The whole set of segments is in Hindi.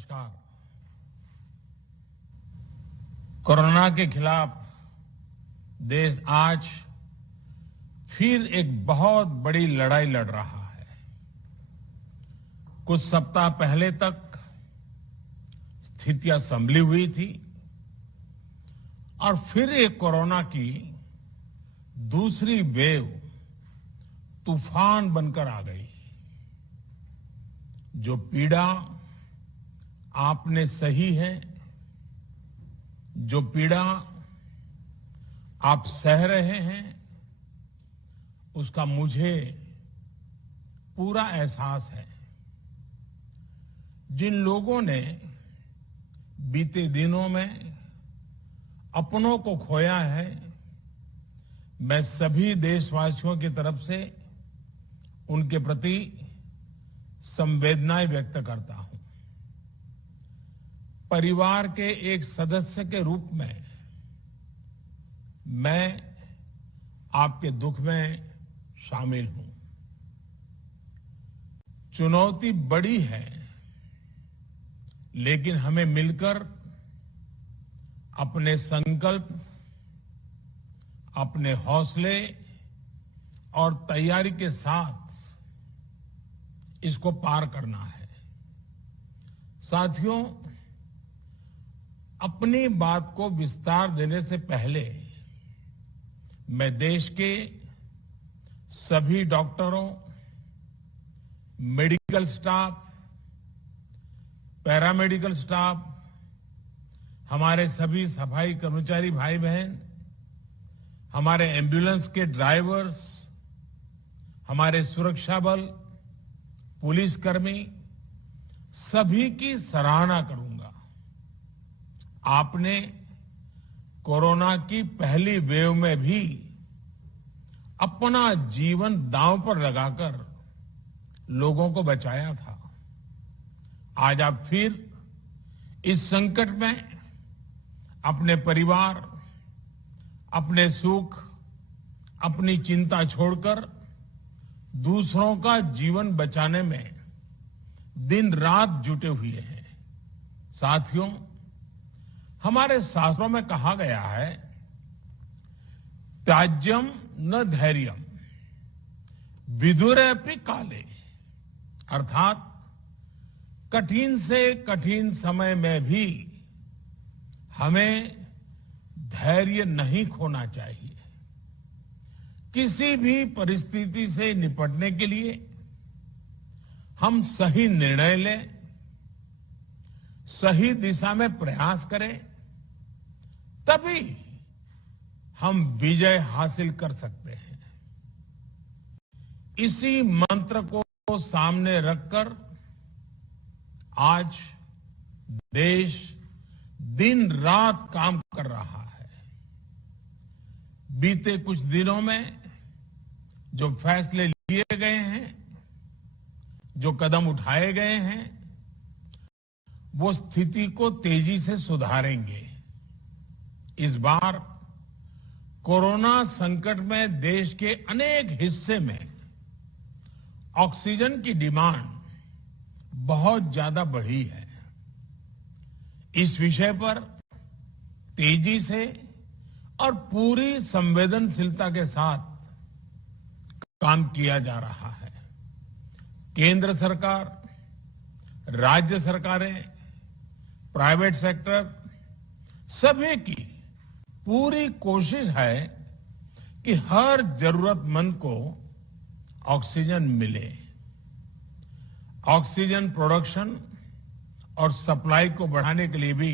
नमस्कार। कोरोना के खिलाफ देश आज फिर एक बहुत बड़ी लड़ाई लड़ रहा है। कुछ सप्ताह पहले तक स्थितियां संभली हुई थी और फिर एक कोरोना की दूसरी वेव तूफान बनकर आ गई। जो पीड़ा आपने सही है, जो पीड़ा आप सह रहे हैं, उसका मुझे पूरा एहसास है। जिन लोगों ने बीते दिनों में अपनों को खोया है, मैं सभी देशवासियों की तरफ से उनके प्रति संवेदनाएं व्यक्त करता हूं। परिवार के एक सदस्य के रूप में मैं आपके दुख में शामिल हूं। चुनौती बड़ी है, लेकिन हमें मिलकर अपने संकल्प, अपने हौसले और तैयारी के साथ इसको पार करना है। साथियों, अपनी बात को विस्तार देने से पहले मैं देश के सभी डॉक्टरों, मेडिकल स्टाफ, पैरामेडिकल स्टाफ, हमारे सभी सफाई कर्मचारी भाई बहन, हमारे एम्बुलेंस के ड्राइवर्स, हमारे सुरक्षा बल, पुलिसकर्मी, सभी की सराहना करूंगा। आपने कोरोना की पहली वेव में भी अपना जीवन दांव पर लगाकर लोगों को बचाया था। आज आप फिर इस संकट में अपने परिवार, अपने सुख, अपनी चिंता छोड़कर दूसरों का जीवन बचाने में दिन रात जुटे हुए हैं। साथियों, हमारे शास्त्रों में कहा गया है, त्याज्यम न धैर्यम विदुरेऽपि काले, अर्थात कठिन से कठिन समय में भी हमें धैर्य नहीं खोना चाहिए। किसी भी परिस्थिति से निपटने के लिए हम सही निर्णय लें, सही दिशा में प्रयास करें, तभी हम विजय हासिल कर सकते हैं। इसी मंत्र को सामने रखकर आज देश दिन रात काम कर रहा है। बीते कुछ दिनों में जो फैसले लिए गए हैं, जो कदम उठाए गए हैं, वो स्थिति को तेजी से सुधारेंगे। इस बार कोरोना संकट में देश के अनेक हिस्से में ऑक्सीजन की डिमांड बहुत ज्यादा बढ़ी है। इस विषय पर तेजी से और पूरी संवेदनशीलता के साथ काम किया जा रहा है। केंद्र सरकार, राज्य सरकारें, प्राइवेट सेक्टर, सभी की पूरी कोशिश है कि हर जरूरतमंद को ऑक्सीजन मिले। ऑक्सीजन प्रोडक्शन और सप्लाई को बढ़ाने के लिए भी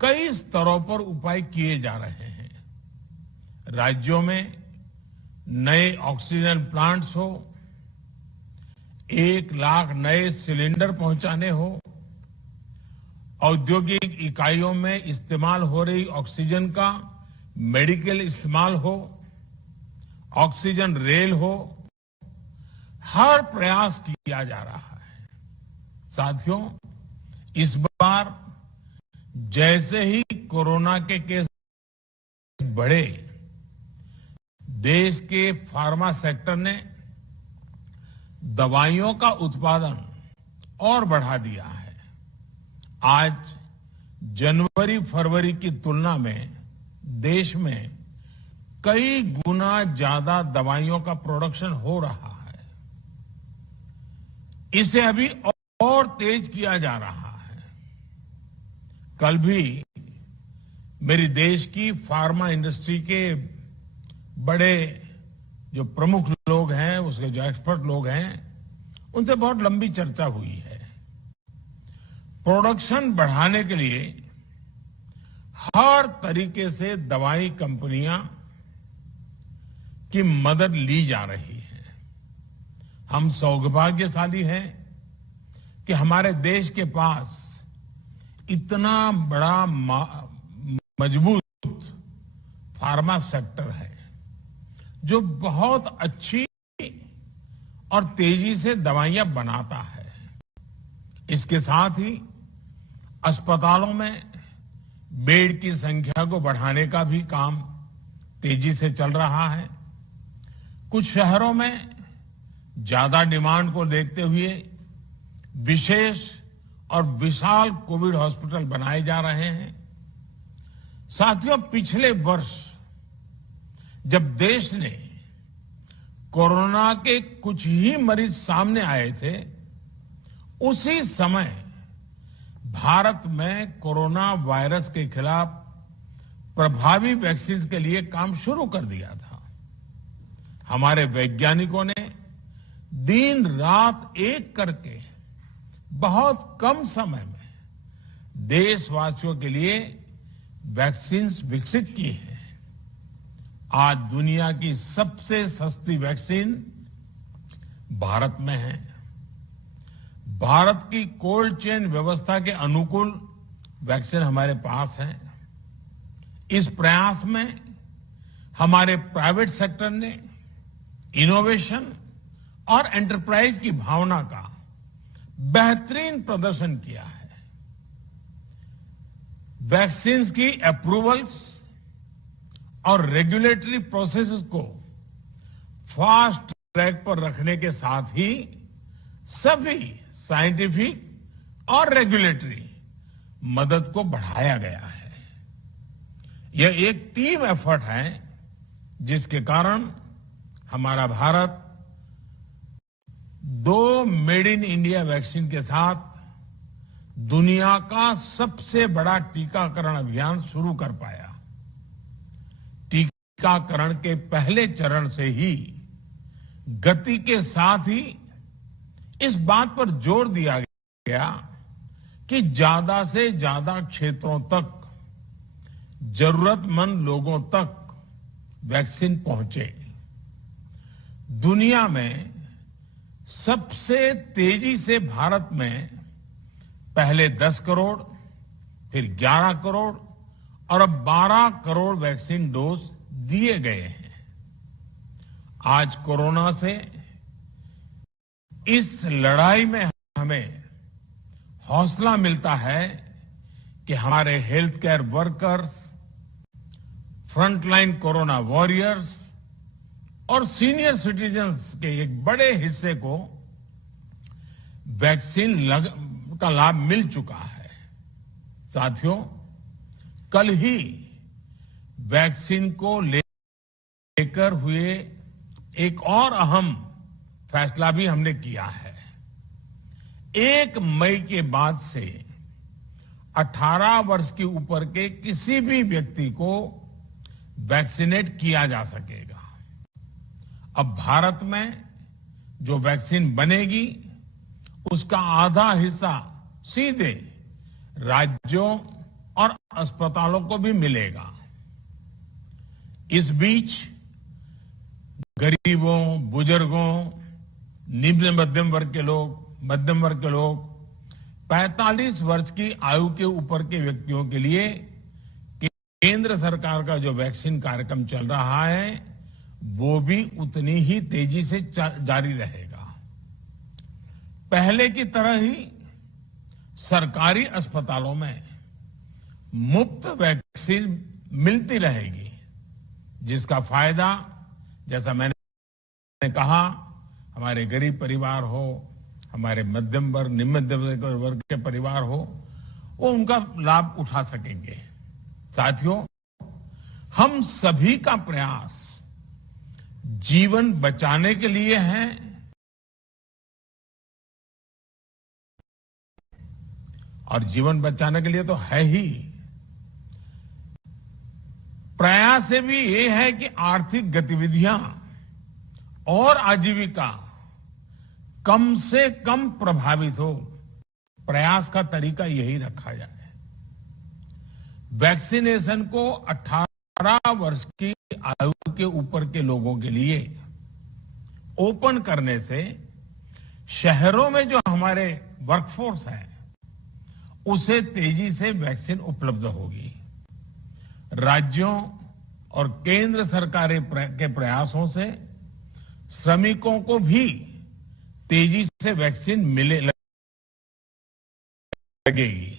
कई स्तरों पर उपाय किए जा रहे हैं। राज्यों में नए ऑक्सीजन प्लांट्स हो, 1 लाख नए सिलेंडर पहुंचाने हो, औद्योगिक इकाइयों में इस्तेमाल हो रही ऑक्सीजन का मेडिकल इस्तेमाल हो, ऑक्सीजन रेल हो, हर प्रयास किया जा रहा है। साथियों, इस बार जैसे ही कोरोना के केस बढ़े, देश के फार्मा सेक्टर ने दवाइयों का उत्पादन और बढ़ा दिया है। आज जनवरी फरवरी की तुलना में देश में कई गुना ज्यादा दवाइयों का प्रोडक्शन हो रहा है। इसे अभी और तेज किया जा रहा है। कल भी मेरी देश की फार्मा इंडस्ट्री के बड़े जो प्रमुख लोग हैं, उसके जो एक्सपर्ट लोग हैं, उनसे बहुत लंबी चर्चा हुई है। प्रोडक्शन बढ़ाने के लिए हर तरीके से दवाई कंपनियां की मदद ली जा रही है। हम सौभाग्यशाली हैं कि हमारे देश के पास इतना बड़ा मजबूत फार्मा सेक्टर है जो बहुत अच्छी और तेजी से दवाइयां बनाता है। इसके साथ ही अस्पतालों में बेड की संख्या को बढ़ाने का भी काम तेजी से चल रहा है। कुछ शहरों में ज्यादा डिमांड को देखते हुए विशेष और विशाल कोविड हॉस्पिटल बनाए जा रहे हैं। साथियों, पिछले वर्ष जब देश ने कोरोना के कुछ ही मरीज सामने आए थे, उसी समय भारत में कोरोना वायरस के खिलाफ प्रभावी वैक्सीन के लिए काम शुरू कर दिया था। हमारे वैज्ञानिकों ने दिन रात एक करके बहुत कम समय में देशवासियों के लिए वैक्सीन विकसित की है। आज दुनिया की सबसे सस्ती वैक्सीन भारत में है। भारत की कोल्ड चेन व्यवस्था के अनुकूल वैक्सीन हमारे पास है। इस प्रयास में हमारे प्राइवेट सेक्टर ने इनोवेशन और एंटरप्राइज की भावना का बेहतरीन प्रदर्शन किया है। वैक्सीन्स की अप्रूवल्स और रेगुलेटरी प्रोसेसेस को फास्ट ट्रैक पर रखने के साथ ही सभी साइंटिफिक और रेगुलेटरी मदद को बढ़ाया गया है। यह एक टीम एफर्ट है जिसके कारण हमारा Bharat 2 made in India vaccine के साथ दुनिया का सबसे बड़ा टीकाकरण अभियान शुरू कर पाया। टीकाकरण के पहले चरण से ही गति के साथ ही इस बात पर जोर दिया गया कि ज्यादा से ज्यादा क्षेत्रों तक, जरूरतमंद लोगों तक वैक्सीन पहुंचे। दुनिया में सबसे तेजी से भारत में पहले 10 करोड़, फिर 11 करोड़ और अब 12 करोड़ वैक्सीन डोज दिए गए हैं। आज कोरोना से इस लड़ाई में हमें हौसला मिलता है कि हमारे health care workers, frontline corona warriors और सीनियर सिटीजन्स के एक बड़े हिस्से को वैक्सीन का लाभ मिल चुका है। साथियों, कल ही वैक्सीन को लेकर हुए एक और अहम फैसला भी हमने किया है। 1 मई के बाद से 18 वर्ष के ऊपर के किसी भी व्यक्ति को वैक्सीनेट किया जा सकेगा। अब भारत में जो वैक्सीन बनेगी उसका आधा हिस्सा सीधे राज्यों और अस्पतालों को भी मिलेगा। इस बीच गरीबों, बुजुर्गों, निम्न मध्यम वर्ग के लोग, 45 वर्ष की आयु के ऊपर के व्यक्तियों के लिए केंद्र सरकार का जो वैक्सीन कार्यक्रम चल रहा है वो भी उतनी ही तेजी से जारी रहेगा। पहले की तरह ही सरकारी अस्पतालों में मुफ्त वैक्सीन मिलती रहेगी, जिसका फायदा, जैसा मैंने कहा, हमारे गरीब परिवार हो, हमारे मध्यम वर्ग, निम्न मध्यम वर्ग के परिवार हो, वो उनका लाभ उठा सकेंगे। साथियों, हम सभी का प्रयास जीवन बचाने के लिए है और जीवन बचाने के लिए तो है ही। प्रयास से भी ये है कि आर्थिक गतिविधियां और आजीविका कम से कम प्रभावित हो। प्रयास का तरीका यही रखा जाए। वैक्सीनेशन को 18 वर्ष की आयु के ऊपर के लोगों के लिए ओपन करने से शहरों में जो हमारे वर्कफोर्स है उसे तेजी से वैक्सीन उपलब्ध होगी। राज्यों और केंद्र सरकारें के प्रयासों से श्रमिकों को भी तेजी से वैक्सीन मिले लगेगी।